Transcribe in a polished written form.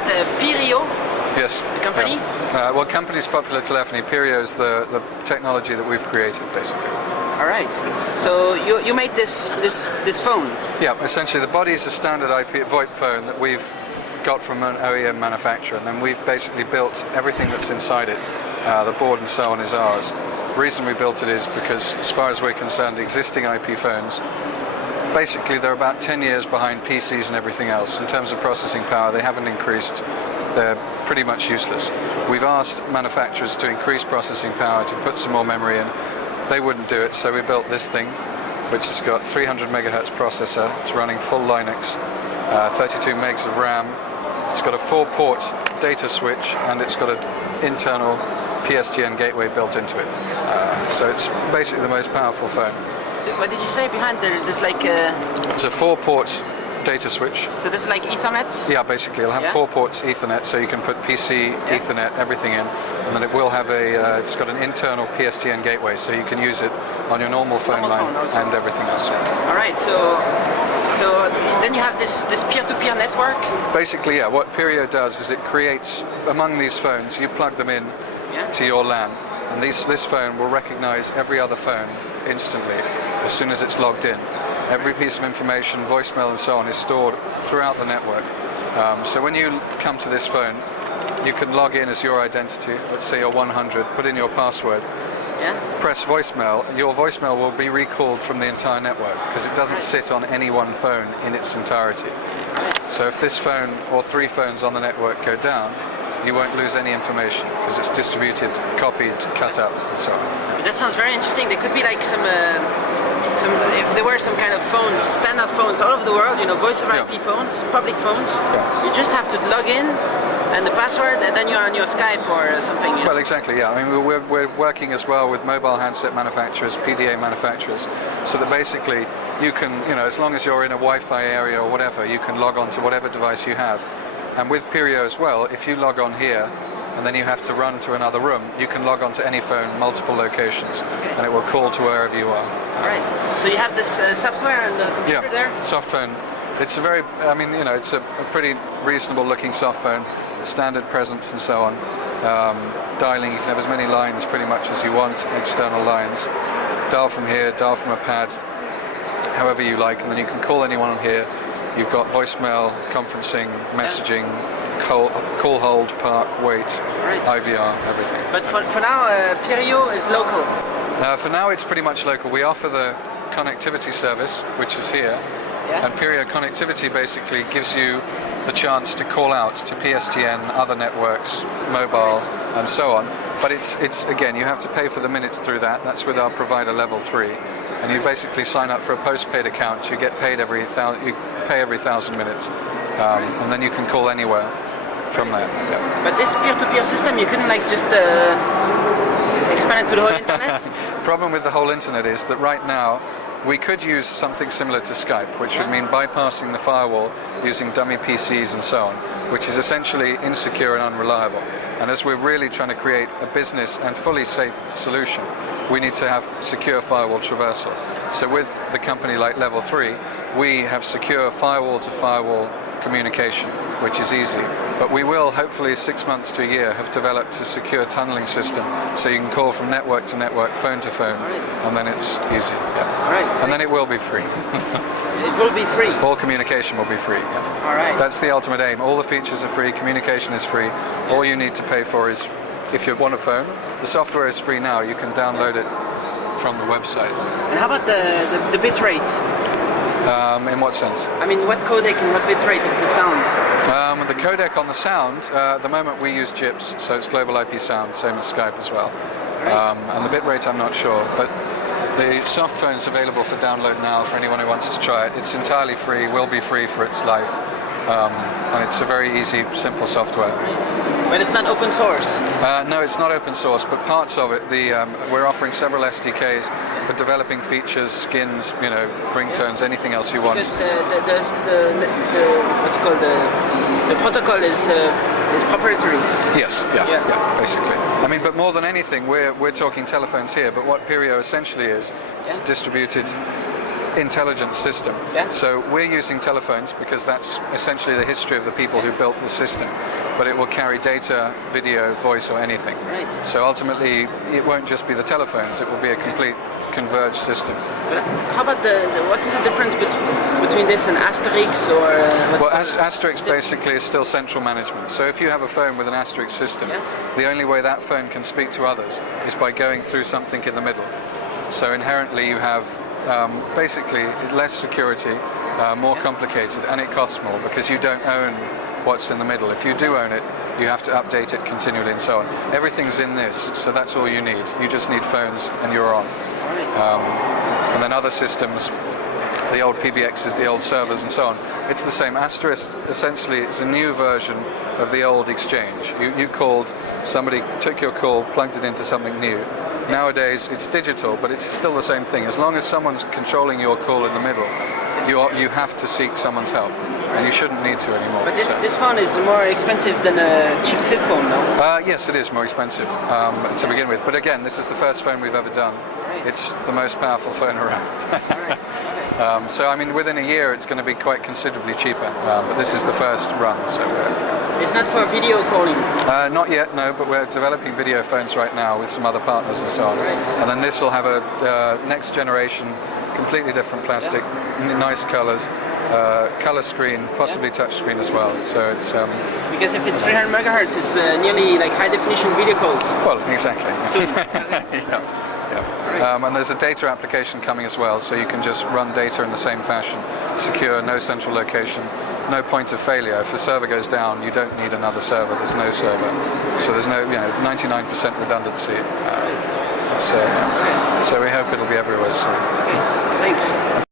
at Peerio. Yes. The company? Yeah. Well, company's Popular Telephony. Peerio is the technology that we've created, basically. All right. So you made this phone? Yeah, essentially the body is a standard IP VoIP phone that we've got from an OEM manufacturer, and then we've basically built everything that's inside it. The board and so on is ours. The reason we built it is because, as far as we're concerned, existing IP phones, basically they're about 10 years behind PCs and everything else. In terms of processing power, they haven't increased. They're pretty much useless. We've asked manufacturers to increase processing power, to put some more memory in. They wouldn't do it, so we built this thing, which has got 300 megahertz processor. It's running full Linux, 32 megs of RAM. It's got a 4-port data switch, and it's got an internal PSTN gateway built into it. So it's basically the most powerful phone. What did you say behind there? There's like It's a 4-port data switch. So this is like Ethernet? Yeah, basically it'll have 4 ports Ethernet, so you can put PC, Ethernet, everything in, and then it will have it's got an internal PSTN gateway, so you can use it on your normal phone line and everything else. All right, so then you have this peer-to-peer network? Basically, yeah, what Peerio does is it creates, among these phones, you plug them in to your LAN, and this phone will recognize every other phone instantly as soon as it's logged in. Every piece of information, voicemail and so on, is stored throughout the network. So when you come to this phone, you can log in as your identity. Let's say you're 100, put in your password, press voicemail. Your voicemail will be recalled from the entire network because it doesn't sit on any one phone in its entirety. So if this phone or 3 phones on the network go down, you won't lose any information because it's distributed, copied, cut up, and so on. That sounds very interesting. There could be like some if there were some kind of phones, standard phones all over the world, you know, voice over IP phones, public phones, you just have to log in and the password, and then you're on your Skype or something. You know? Well, exactly, yeah. I mean, we're working as well with mobile handset manufacturers, PDA manufacturers, so that basically you can, you know, as long as you're in a Wi-Fi area or whatever, you can log on to whatever device you have. And with Peerio as well, if you log on here, and then you have to run to another room, you can log on to any phone, multiple locations, and it will call to wherever you are. Right. So you have this software and the computer there? Soft phone. It's a very, I mean, you know, it's a pretty reasonable looking soft phone, standard presence and so on. Dialing, you can have as many lines pretty much as you want, external lines. Dial from here, dial from a pad, however you like, and then you can call anyone on here. You've got voicemail, conferencing, messaging, call, hold, park, wait, IVR, everything. But for now, Peerio is local? For now, it's pretty much local. We offer the connectivity service, which is here. And Peerio connectivity basically gives you the chance to call out to PSTN, other networks, mobile, and so on. But it's again, you have to pay for the minutes through that. That's with our provider level 3. And you basically sign up for a postpaid account. You get paid every 1,000 minutes, and then you can call anywhere from there. Yeah. But this peer-to-peer system, you couldn't like just expand it to the whole internet? Problem with the whole internet is that right now we could use something similar to Skype, which would mean bypassing the firewall using dummy PCs and so on, which is essentially insecure and unreliable. And as we're really trying to create a business and fully safe solution, we need to have secure firewall traversal. So with the company like Level 3, we have secure firewall-to-firewall communication, which is easy. But we will, hopefully 6 months to a year, have developed a secure tunneling system so you can call from network to network, phone to phone, and then it's easy. Yeah. And then it will be free. It will be free? All communication will be free. Yeah. All right. That's the ultimate aim. All the features are free, communication is free. All you need to pay for is, if you want a phone, the software is free now. You can download it from the website. And how about the bit rate? In what sense? I mean, what codec and what bit rate of the sound? The codec on the sound, at the moment we use GIPS, so it's global IP sound, same as Skype as well. And the bit rate I'm not sure, but the soft phone's available for download now for anyone who wants to try it. It's entirely free, will be free for its life, and it's a very easy, simple software. But it's not open source? No, it's not open source, but parts of it, we're offering several SDKs for developing features, skins, you know, ringtones, anything else you want. Because what's it called, the protocol is proprietary. Yes, yeah, basically. I mean, but more than anything, we're talking telephones here, but what Peerio essentially is distributed intelligence system. Yeah. So we're using telephones because that's essentially the history of the people who built the system. But it will carry data, video, voice, or anything. Right. So ultimately, it won't just be the telephones, it will be a complete converged system. But how about what is the difference between this and Asterix or what's Well, called Asterix SIP? basically is still central management. So if you have a phone with an Asterix system, the only way that phone can speak to others is by going through something in the middle. So inherently you have basically less security, more complicated, and it costs more because you don't own what's in the middle. If you do own it, you have to update it continually and so on. Everything's in this, so that's all you need. You just need phones and you're on. And then other systems, the old PBXs, the old servers and so on, it's the same. Asterix, essentially, it's a new version of the old exchange. You called, somebody took your call, plugged it into something new. Nowadays, it's digital, but it's still the same thing. As long as someone's controlling your call in the middle, you have to seek someone's help, and you shouldn't need to anymore. But this phone is more expensive than a cheap SIP phone, no? Yes, it is more expensive to begin with. But again, this is the first phone we've ever done. It's the most powerful phone around. So I mean, within a year, it's going to be quite considerably cheaper. But this is the first run, so. It's not for video calling? Not yet, no, but we're developing video phones right now with some other partners and so on. And then this will have a next generation, completely different plastic, nice colors, color screen, possibly touch screen as well. So it's because if it's 300 megahertz, it's nearly like high definition video calls. Well, exactly. And there's a data application coming as well, so you can just run data in the same fashion, secure, no central location, no point of failure. If a server goes down, you don't need another server. There's no server, so there's no 99% redundancy. So we hope it'll be everywhere soon. Okay, thanks.